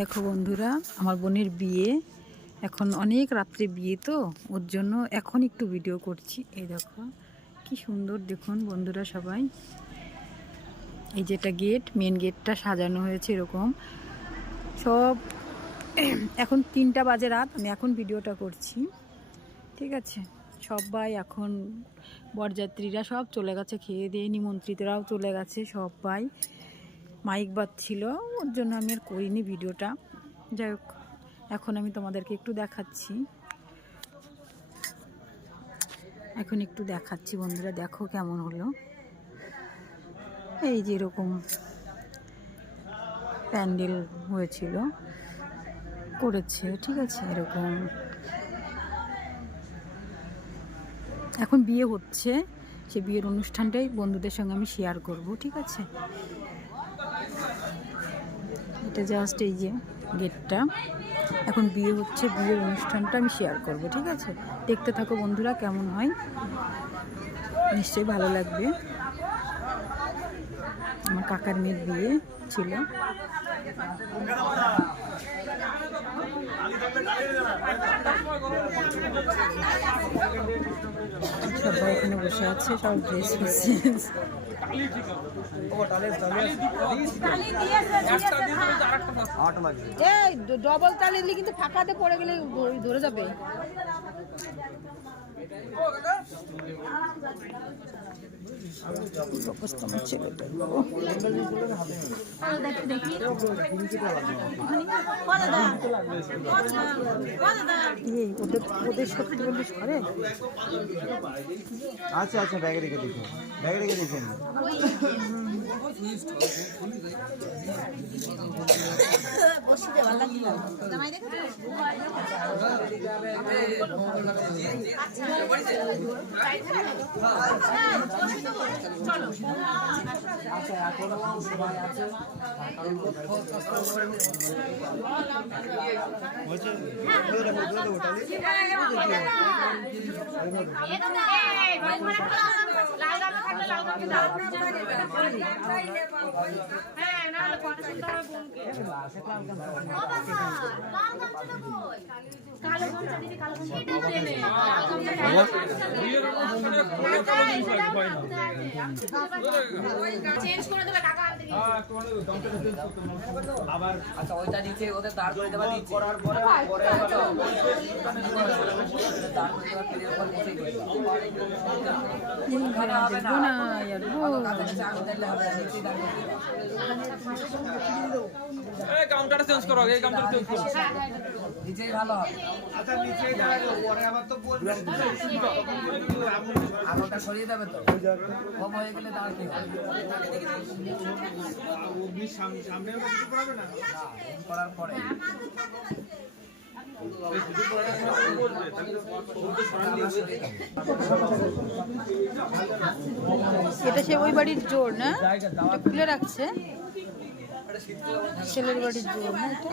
দেখো বন্ধুরা, আমার বোনের বিয়ে। এখন অনেক রাত্রে বিয়ে, তো ওর জন্য এখন একটু ভিডিও করছি। এই দেখো কি সুন্দর, দেখুন বন্ধুরা সবাই। এই যেটা গেট, মেন গেটটা সাজানো হয়েছে এরকম সব। এখন 3টা বাজে রাত, আমি এখন ভিডিওটা করছি, ঠিক আছে। সবাই এখন বরযাত্রীরা সব চলে গেছে, খেয়ে দিয়ে নিমন্ত্রিতরাও চলে গেছে সবাই। মাইক বাজছিল, ওর জন্য আমি আর করিনি ভিডিওটা। যাই হোক, এখন আমি তোমাদেরকে একটু দেখাচ্ছি। বন্ধুরা, দেখো কেমন হলো। এই যে এরকম প্যান্ডেল হয়েছিল, করেছে, ঠিক আছে। এরকম এখন বিয়ে হচ্ছে, সে বিয়ের অনুষ্ঠানটাই বন্ধুদের সঙ্গে আমি শেয়ার করব, ঠিক আছে। এটা জাস্ট এই যে গেটটা, এখন বিয়ে হচ্ছে, বিয়ের অনুষ্ঠানটা আমি শেয়ার করব, ঠিক আছে। দেখতে থাকো বন্ধুরা, কেমন হয় নিশ্চয়ই ভালো লাগবে। আমার কাকার মেয়ের বিয়ে ছিল। সবাই এখানে বসে আছে, সব ড্রেস হচ্ছে। ডবল তালি দিলে কিন্তু ফাঁকাতে পড়ে গেলে ধরে যাবে। ওদের সত্যি বলতে সরে। আচ্ছা আচ্ছা, ব্যাগে রেখে দেখেন। আবার আচ্ছা, ওইটা নিচে ওদের দাঁড় করে দেওয়া নিচে করার পরে কাউন্টারটা চেঞ্জ করো, এই কাউন্টার চেঞ্জ করো, নিচেই ভালো হবে। আচ্ছা, নিচেই দাঁড়াবো, পরে আবার তো বলবে আলোটা সরিয়ে দেবে, তো কম হয়ে গেলে তার কি হবে? সামনে কিছু করাবে না, করার পরে এটা সে ওই বাড়ির জোর না, এটা খুলে রাখছে, ছেলের বাড়ির জোর না এটা।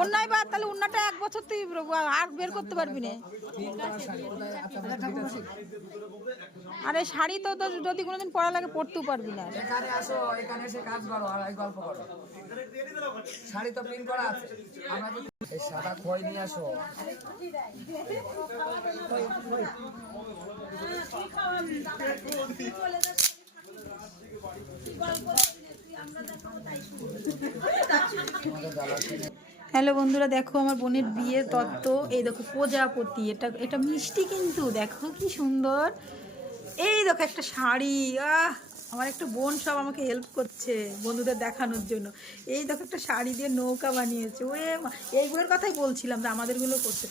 অন্যায় বা তাহলে অন্যটা 1 বছর তুই আর বের করতে পারবি না। আরে শাড়ি তো যদি কোনোদিন পরা লাগে পরতেও পারবি না। এখানে আসো, এখানে এসে কাজ করো আর গল্প করো। শাড়ি তো প্রিন্ট করা আছে, আমরা তো এই সাদা খই নিয়ে আসো। হ্যালো বন্ধুরা, দেখো আমার বোনের বিয়ের তত্ত্ব। এই দেখো প্রজাপতি, এটা মিষ্টি কিন্তু, দেখো কি সুন্দর। এই দেখো একটা শাড়ি, আমার একটা বোন সব আমাকে হেল্প করছে বন্ধুদের দেখানোর জন্য। এই দেখো একটা শাড়ি দিয়ে নৌকা বানিয়েছে, এইগুলোর কথাই বলছিলাম যে আমাদেরগুলো করতে।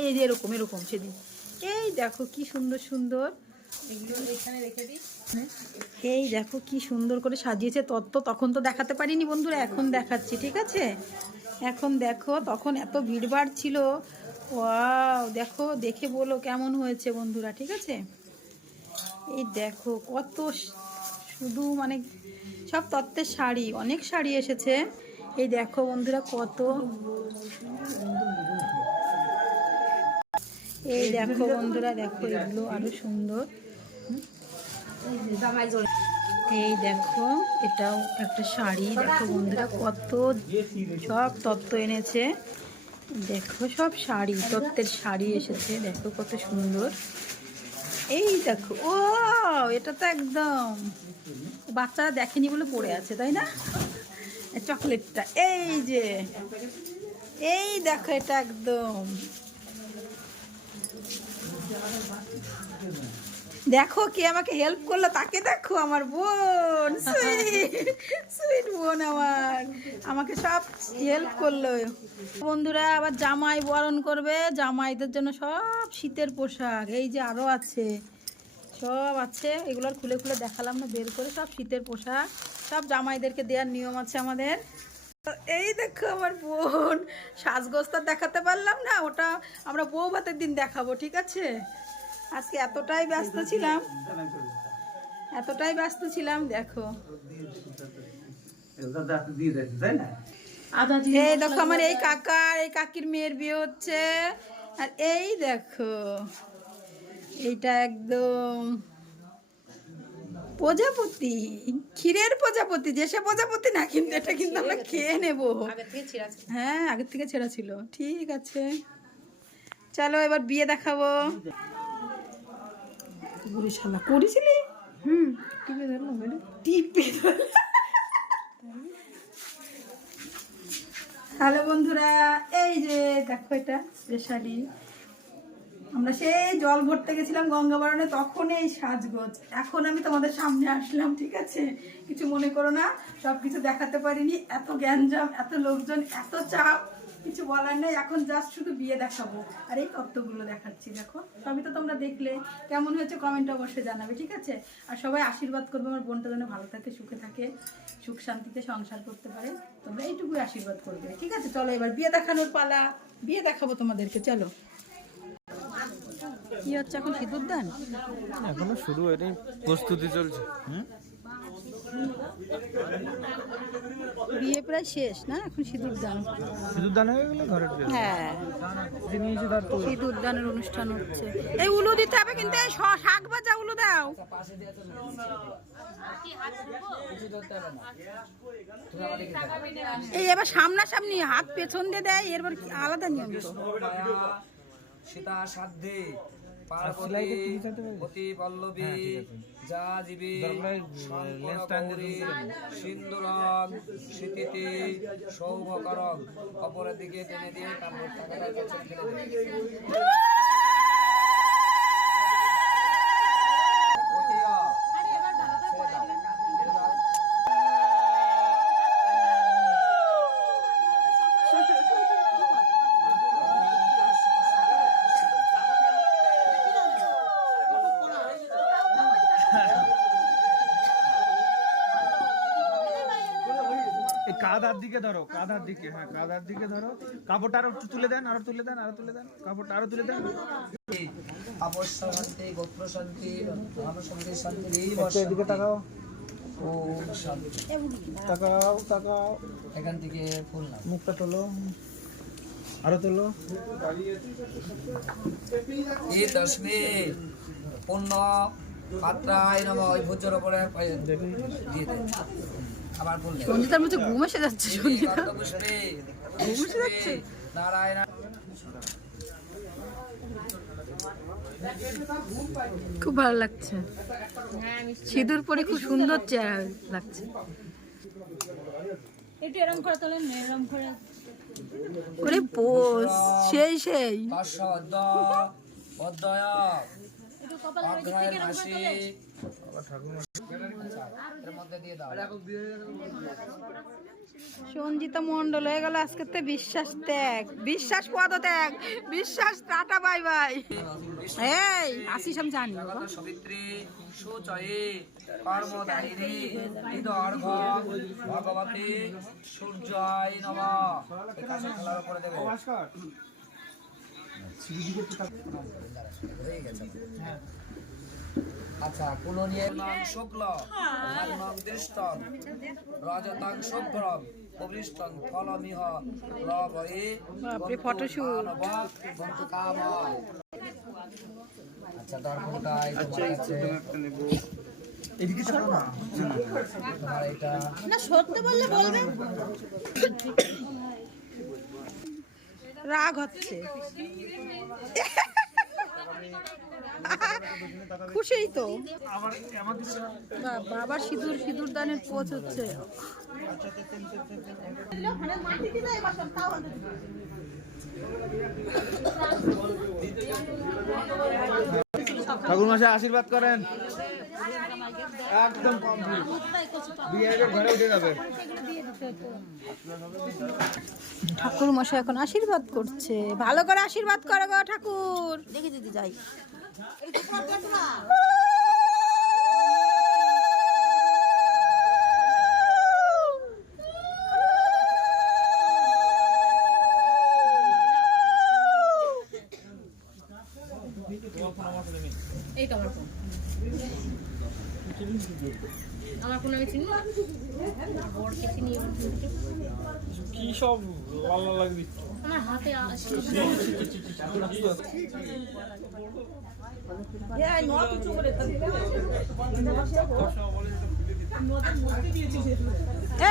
এই যে এরকম সেদিন। এই দেখো কি সুন্দর সুন্দর, এগুলো এখানে রেখে দিই। এই দেখো কি সুন্দর করে সাজিয়েছে তত্ত্ব। তখন তো দেখাতে পারিনি বন্ধুরা, এখন দেখাচ্ছি, ঠিক আছে। এখন দেখো, তখন এত ভিড়ভাড় ছিল। ওয়াও, দেখো, দেখে বলো কেমন হয়েছে বন্ধুরা, ঠিক আছে। এই দেখো কত, শুধু মানে সব তত্ত্বের শাড়ি, অনেক শাড়ি এসেছে। এই দেখো বন্ধুরা কত, এই দেখো বন্ধুরা, দেখো এগুলো আরো সুন্দর। এই দেখো, এটাও একটা শাড়ি। দেখো বন্ধুরা, কত সব তত্ত্ব এনেছে। দেখো সব শাড়ি, তত্ত্বের শাড়ি এসেছে। দেখো কত সুন্দর। এই দেখো, ও এটা তো একদম বাচ্চারা দেখেনি বলে পড়ে আছে, তাই না? চকলেটটা এই যে, এই দেখো, এটা একদম দেখো কে আমাকে হেল্প করলো, তাকে দেখো, আমার বোন, সুইট বোন আমার, আমাকে সব হেল্প করলো। বন্ধুরা, আবার জামাই বরণ করবে, জামাইদের জন্য সব শীতের পোশাক। এই যে আরো আছে, সব আছে, এগুলোর খুলে খুলে দেখালাম না, বের করে সব শীতের পোশাক, সব জামাইদেরকে দেওয়ার নিয়ম আছে আমাদের। এই দেখো আমার বোন, সাজগোজটা দেখাতে পারলাম না, ওটা আমরা বউ ভাতের দিন দেখাবো, ঠিক আছে? আজকে এতটাই ব্যস্ত ছিলাম, দেখো। এই দেখো আমার এই কাকা, এই কাকির মেয়ের বিয়ে হচ্ছে। আর এই দেখো, এইটা একদম প্রজাপতি, ক্ষীরের প্রজাপতি, যে সে প্রজাপতি না, কিন্তু এটা কিন্তু আমরা খেয়ে নেবো। হ্যাঁ, আগের থেকে ছেঁড়া ছিল, ঠিক আছে। চলো এবার বিয়ে দেখাবো। গুরুশালা করেছিলি? হ্যালো বন্ধুরা, এই যে দেখো, এটা স্পেশালি আমরা সেই জল ভরতে গেছিলাম গঙ্গাবরণে, তখন এই সাজগোজ। এখন আমি তোমাদের সামনে আসলাম, ঠিক আছে? কিছু মনে করো না, সব কিছু দেখাতে পারিনি, এত গ্যাঞ্জাম, এত লোকজন, এত চাপ, কিছু বলার নেই। এখন জাস্ট শুধু বিয়ে দেখাবো আর এই তত্ত্বগুলো দেখাচ্ছি। দেখো, সবই তো তোমরা দেখলে, কেমন হয়েছে কমেন্টে অবশ্যই জানাবে, ঠিক আছে? আর সবাই আশীর্বাদ করবে আমার বোনটা যেন ভালো থাকে, সুখে থাকে, সুখ শান্তিতে সংসার করতে পারে। তোমরা এইটুকুই আশীর্বাদ করবে, ঠিক আছে? চলো এবার বিয়ে দেখানোর পালা, বিয়ে দেখাবো তোমাদেরকে। চলো। কি হচ্ছে এখন? সিঁদুর দান এখনো শুরু হয়নি, প্রস্তুতি চলছে। বিয়ে প্রায় শেষ না, এখন সিঁদুর দান। সিঁদুর দান হয়ে গেলে ঘরে হ্যাঁ, সিঁদুর দানের অনুষ্ঠান হচ্ছে। এই উলু দিতে হবে কিন্তু, এই শাক ভাজা উলু দাও। এই এবার সামনাসামনি, হাত পেছন দিয়ে দেয়, এরপর আলাদা নিয়ম তো। সীতা সাধ্যে পার্বতী অতি পল্লবী যা জীবী সিন্দুরং স্মৃতিতে সৌভকরং, অপরের দিকে টেনে দিয়ে কাপড় টাকাটা পেছন ফেলে দেবে। কাঁধার দিকে ধরো, কাঁধার দিকে, হ্যাঁ কাঁধার দিকে ধরো। কাপড়টা আরো একটু তুলে দেন, আরো তুলে দেন, আরো তুলে দেন, কাপড়টা আরো তুলে দেন। আপস শান্তি, গোত্র শান্তি, ধর্ম শান্তি, শান্তি। এদিকে তাকাও, ওম শান্তি। তাকাও, তাকাও। এখান থেকে ফুল না, মুখটা তোলো, আরো তোলো। এই তস্মে পূর্ণ পাত্রায় নম, ওই ভোজ্যের উপরে দিয়ে দেয়। আবার বললে সঞ্জিতার মধ্যে ঘুম এসে যাচ্ছে। সঞ্জিতা পুষ্পে ঘুম এসে যাচ্ছে। নারায়ণ। খুব ভালো লাগছে, সিঁদুর পরে খুব সুন্দর চেহারা লাগছে। একটু এরম করে তোলেন, এরম করে ওরে পোষ, সেই সেই পার্শ্বদ অদ্বয় একটু কপালের ওই দিক থেকে এরম করে তোলেন। এর মধ্যে দিয়ে দাও। সঞ্জিতা মন্ডল হয়ে গেল আজকে তো বিশ্বাস ত্যাগ, বিশ্বাস পদত্যাগ, বিশ্বাস টাটা বাই বাই। এই আসিস, আমি জানি সবিত্রী সুচয়ে কর্মদায়িনী হৃদর্ঘ ভগবতী সূর্যায় নমঃ। একাশে খেলার উপরে দেবে। আচ্ছা, কুলনীয় নাম শুক্ল নাম দৃষ্টং রাজতাং শুভ্রং পবিষ্টং ফলমিহ রবয়ে ফটোশুট। বন্তু কাম। আচ্ছা, দর্পণটাই তোমার কাছে এদিকে ছাড়ো না। তোমার এটা না সত্যি বললে বলবে। রাগ হচ্ছে। খুশিই তো। আবার আমার দিকে বাবার সিঁদুর দানের পোচ হচ্ছে। ঠাকুর মশাই আশীর্বাদ করেন। একদম বিয়ের ঘরে উঠে যাবে। ঠাকুর মশাই এখন আশীর্বাদ করছে। ভালো করে আশীর্বাদ করো গো ঠাকুর। দেখে দিদি যাই। এই তো আমার ফোন। আমার ফোন আমি চিনি না। বড়কে চিনি এবার ফোনটা। কি সব লাল লাল লাগে দিচ্ছ? আমার হাতে আসে।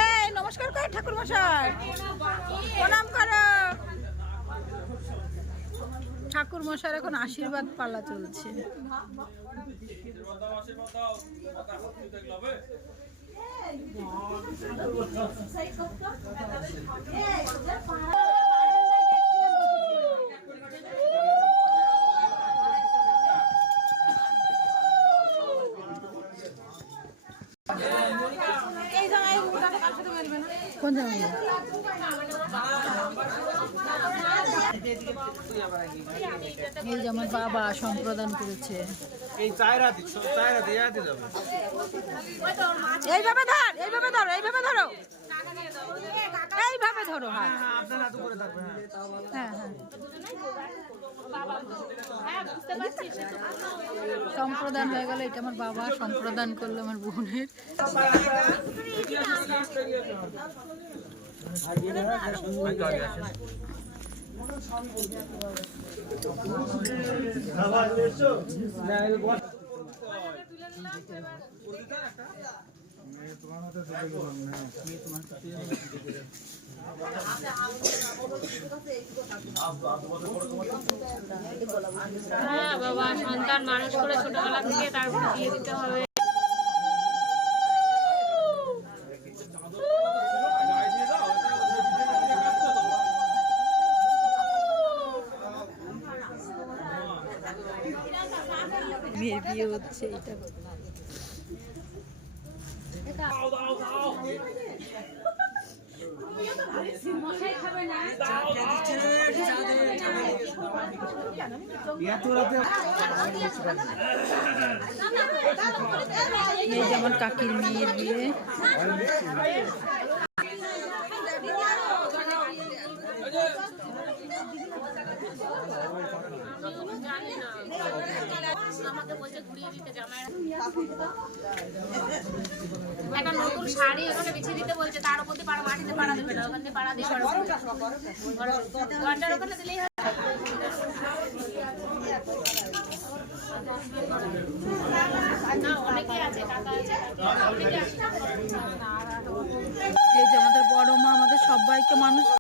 এই নমস্কার করো ঠাকুর মশাই, প্রণাম করো। ঠাকুর মশাইয়ের এখন আশীর্বাদ পালা চলছে। কোন জায়গায়? এই যে আমার বাবা সম্প্রদান করেছে। এই চায়রা দিচ্ছ, চায়রা দিয়ে যাবে। এইভাবে ধর, এইভাবে ধরো, এইভাবে ধরো, এইভাবে ধরো। হ্যাঁ আপনার হাতে করে থাকবে। হ্যাঁ হ্যাঁ। সম্প্রদান হয়ে গেল। এটা আমার বাবা সম্প্রদান করলো আমার বোনের। হ্যাঁ বাবা, সন্তান মানুষ করে ছোটবেলা থেকে তারপর দিয়ে দিতে হবে। মেয়ের বিয়ে হচ্ছে এটা। এই যেমন কাকির মেয়ের বিয়ে। একটা নতুন শাড়ি ওখানে বিছিয়ে দিতে বলছে, তার উপর দিয়ে মাটিতে পাড়া দেবে না, ওখানে পাড়া দিয়ে ঘরটার ওখানে দিলেই হয়। না অনেকে আছে, টাকা আছে, অনেকে আছে। এই যে আমাদের বড় মা আমাদের সবাইকে মানুষ